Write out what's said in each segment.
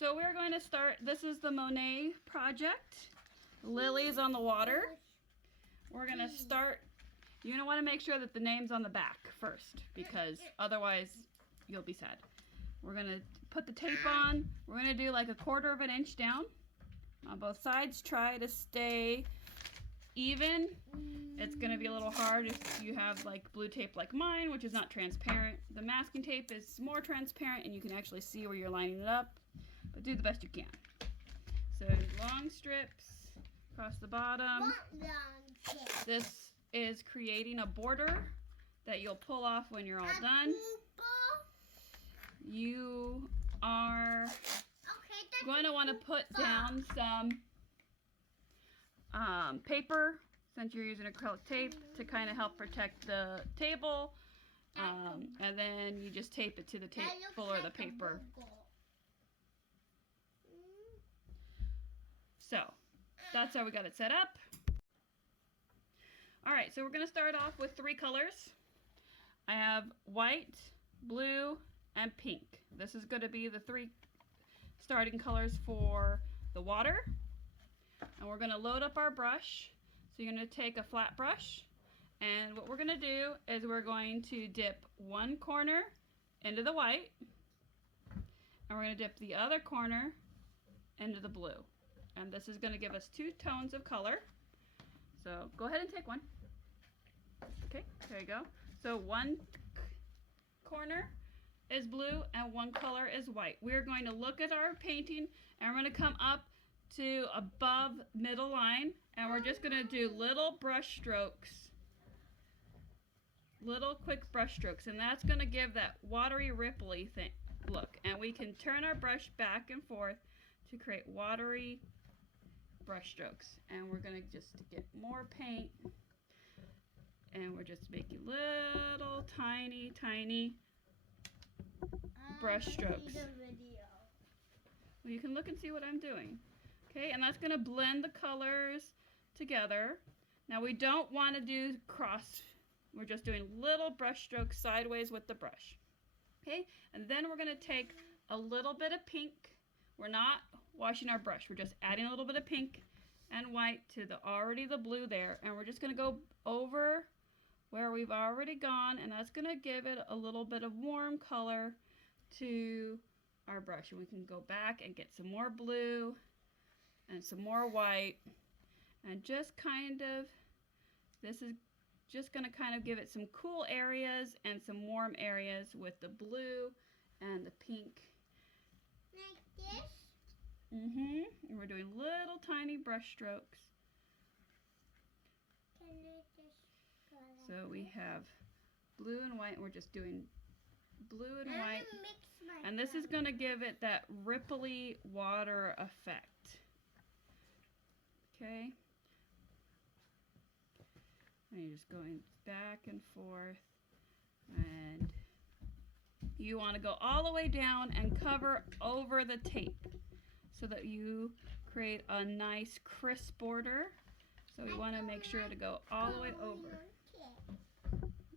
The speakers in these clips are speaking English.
So we're going to start, this is the Monet project. Lilies on the water. We're going to start, you're going to want to make sure that the name's on the back first, because otherwise you'll be sad. We're going to put the tape on. We're going to do like 1/4 of an inch down on both sides. Try to stay even. It's going to be a little hard if you have like blue tape like mine, which is not transparent. The masking tape is more transparent and you can actually see where you're lining it up, but do the best you can. So long strips across the bottom. This is creating a border that you'll pull off when you're all done. You are going to want to put down some paper, since you're using acrylic tape, to kind of help protect the table, and then you just tape it to the table or the paper. So that's how we got it set up. Alright, so we're going to start off with 3 colors. I have white, blue, and pink. This is going to be the 3 starting colors for the water. And we're going to load up our brush. So you're going to take a flat brush, and what we're going to do is we're going to dip one corner into the white, and we're going to dip the other corner into the blue. And this is going to give us 2 tones of color. So go ahead and take one. Okay, there you go. So one corner is blue and one color is white. We're going to look at our painting and we're going to come up to above middle line, and we're just going to do little brush strokes, little quick brush strokes, and that's going to give that watery ripply thing look. And we can turn our brush back and forth to create watery brush strokes. And we're going to just get more paint, and we're just making little tiny brush strokes. Well, you can look and see what I'm doing. Okay, and that's going to blend the colors together. Now we don't want to do cross. We're just doing little brush strokes sideways with the brush. Okay, and then we're going to take a little bit of pink. We're not washing our brush. We're just adding a little bit of pink and white to the blue there. And we're just going to go over where we've already gone, and that's going to give it a little bit of warm color to our brush. And we can go back and get some more blue and some more white, and just kind of, this is just going to kind of give it some cool areas and some warm areas with the blue and the pink. Like this? And we're doing little tiny brush strokes. So we have blue and white, and we're just doing blue and white. And this is going to give it that ripply water effect. Okay, and you're just going back and forth, and you want to go all the way down and cover over the tape so that you create a nice crisp border. So we want to make sure to go all the way over.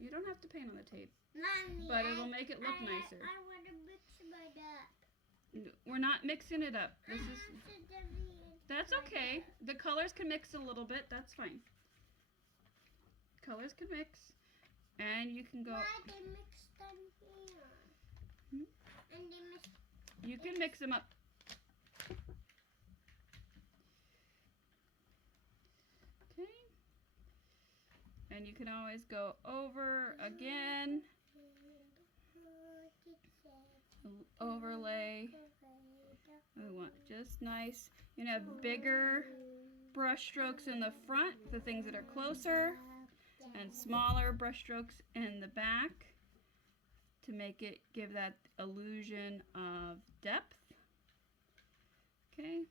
You don't have to paint on the tape, Mommy, but it'll make it look nicer. I want to mix it up. We're not mixing it up. That's okay. The colors can mix a little bit. That's fine. Colors can mix, and you can go. Why they mix them here? And they mix. You can mix them up. Okay. And you can always go over again. Overlay. We want just nice, you know, bigger brush strokes in the front, the things that are closer, and smaller brush strokes in the back to make it give that illusion of depth. Okay.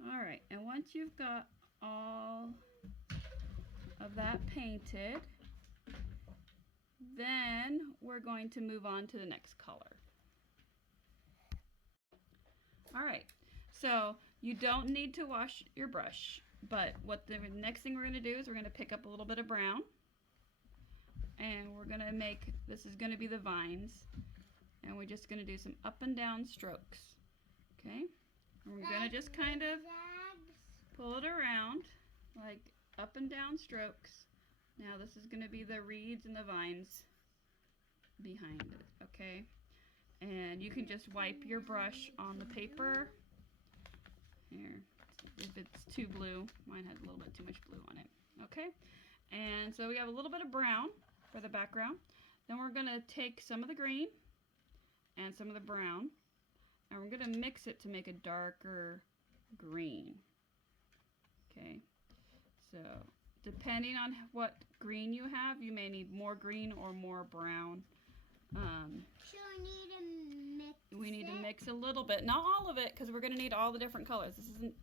All right, and once you've got all of that painted, then we're going to move on to the next color. All right, so you don't need to wash your brush, but what the next thing we're going to do is we're going to pick up a little bit of brown, and we're gonna make, this is gonna be the vines, and we're just gonna do some up and down strokes. Okay, and we're gonna just kind of pull it around like up and down strokes. Now this is gonna be the reeds and the vines behind it. Okay, and you can just wipe your brush on the paper here if it's too blue. Mine has a little bit too much blue on it. Okay, and so we have a little bit of brown for the background. Then we're gonna take some of the green and some of the brown, and we're gonna mix it to make a darker green. Okay, so depending on what green you have, you may need more green or more brown. We need to mix a little bit, not all of it, because we're gonna need all the different colors. This isn't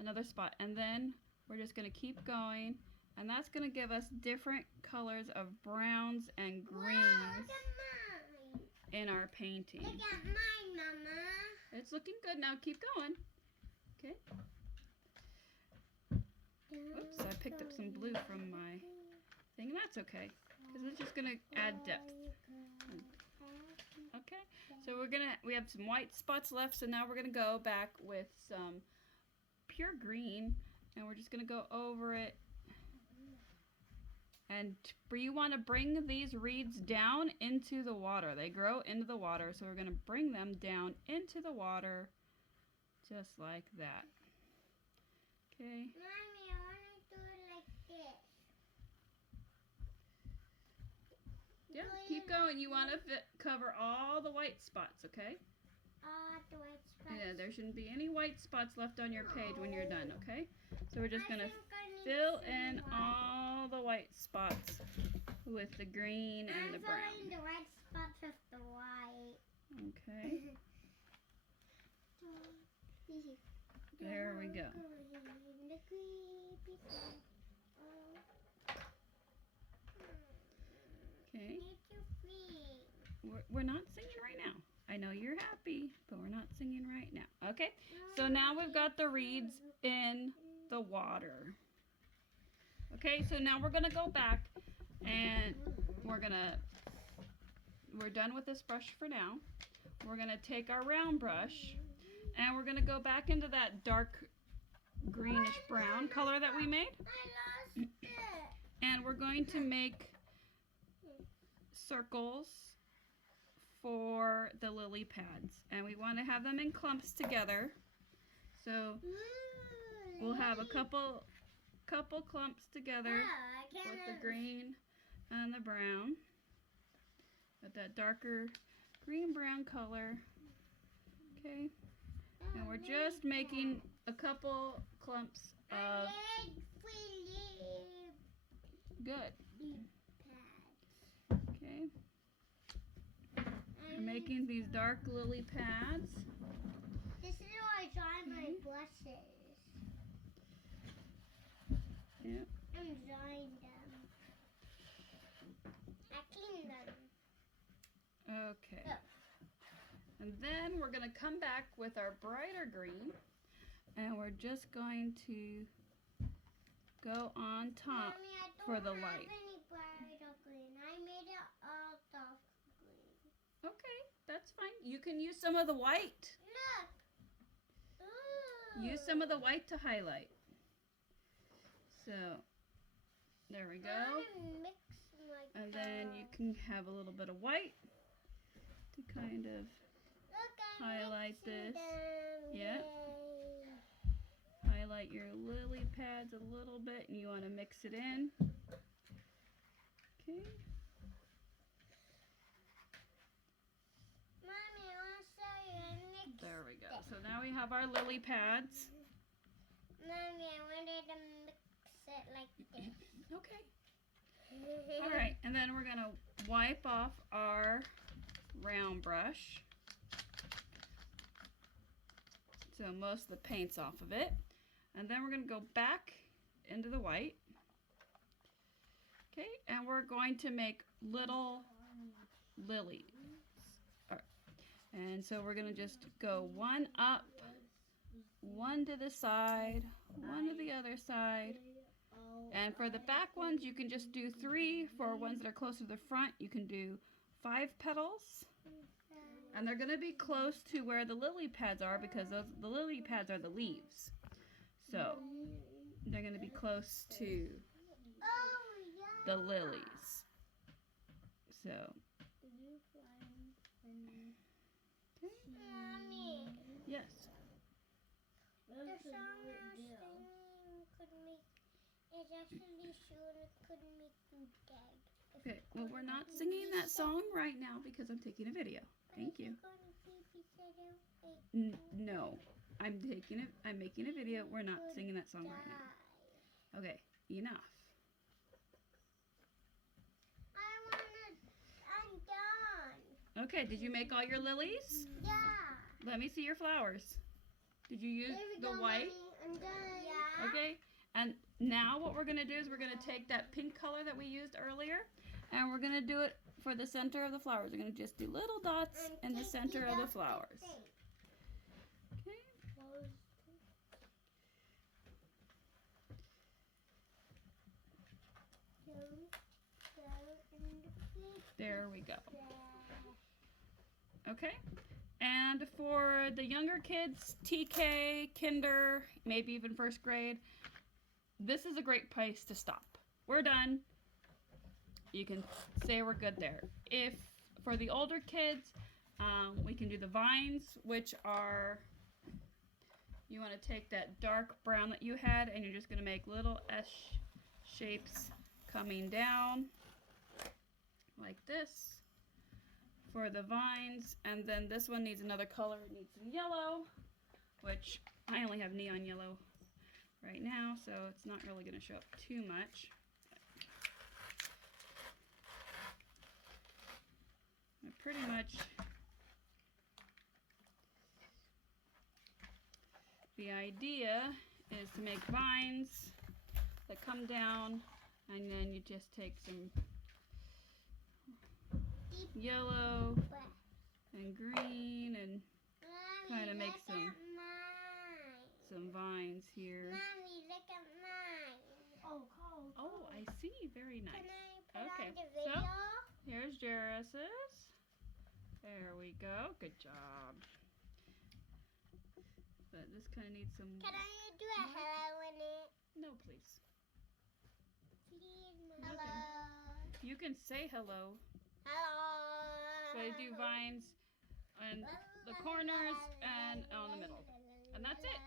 another spot, and then we're just gonna keep going, and that's gonna give us different colors of browns and greens in our painting. Look at mine, Mama. It's looking good. Now keep going. Okay. Oops, I picked up some blue from my thing. That's okay, because it's just gonna add depth. Okay, so we have some white spots left, so now we're gonna go back with some pure green, and we're just gonna go over it. And you want to bring these reeds down into the water. They grow into the water, so we're gonna bring them down into the water, just like that. Okay. Mommy, I want to do it like this. Yeah, keep going. You want to cover all the white spots, okay? The white spots. Yeah, there shouldn't be any white spots left on your page when you're done, okay? So we're just going to fill in all the white spots with the green and the brown. I'm filling the white spots with the white. Okay. There we go. Okay. We're not singing right now. I know you're happy, but we're not singing right now. Okay, so now we've got the reeds in the water. Okay, so now we're gonna go back and we're done with this brush for now. We're gonna take our round brush and we're gonna go back into that dark greenish brown color that we made. I lost it. And we're going to make circles for the lily pads, and we want to have them in clumps together. So we'll have a couple clumps together with the green and the brown, with that darker green brown color. Okay, and we're just making a couple clumps of good. Okay. We're making these dark lily pads. This is how I dry my brushes. Yeah. I'm drying them. I clean them. Okay. And then we're going to come back with our brighter green, and we're just going to go on top. Mommy, I don't for the have light. any brighter green. I made it all dark green. Okay, that's fine. You can use some of the white. Look. Ooh. Use some of the white to highlight. So, there we go. Mix like And then you can have a little bit of white to kind of highlight this. Yeah. Highlight your lily pads a little bit, and you want to mix it in. Okay. Mommy, I want to show you a mix. There we go. So now we have our lily pads. Mommy, I wanted to mix it like this. Okay. All right, and then we're gonna wipe off our round brush. So most of the paint's off of it. And then we're gonna go back into the white. Okay, and we're going to make little lilies. All right. And so we're gonna just go one up, one to the side, one to the other side, And for the back ones, you can just do 3. For ones that are closer to the front, you can do 5 petals. And they're going to be close to where the lily pads are because the lily pads are the leaves. So they're going to be close to the lilies. So. Mommy. Yes. The song I was singing could make it actually should could make you dead. Okay, well we're not singing that song right now because I'm taking a video. Thank you. No, I'm making a video. We're not singing that song right now. Okay, enough. I'm done. Okay, did you make all your lilies? Yeah. Let me see your flowers. Did you use the white? Mommy. I'm done. Yeah. Okay, and now what we're gonna do is we're gonna take that pink color that we used earlier, and we're gonna do it for the center of the flowers. We're gonna just do little dots in the center of the flowers. Okay. There we go. Okay. And for the younger kids, TK, Kinder, maybe even first grade, this is a great place to stop. We're done. You can say we're good there. If for the older kids, we can do the vines, which are, you want to take that dark brown that you had and you're just going to make little S shapes coming down like this for the vines. And then this one needs another color. It needs some yellow, which I only have neon yellow right now, so it's not really going to show up too much. Pretty much the idea is to make vines that come down, and then you just take some yellow and green and kind of make some vines here. Mommy, look at mine. Oh, I see. Very nice. Can I put Okay, on the video? so here's Jairus's. There we go. Good job. But this kind of needs some... Can I do a hello in it? No, please. Please, Hello. hello. You can say hello. Hello. So I do vines on the corners and on the middle. And that's it.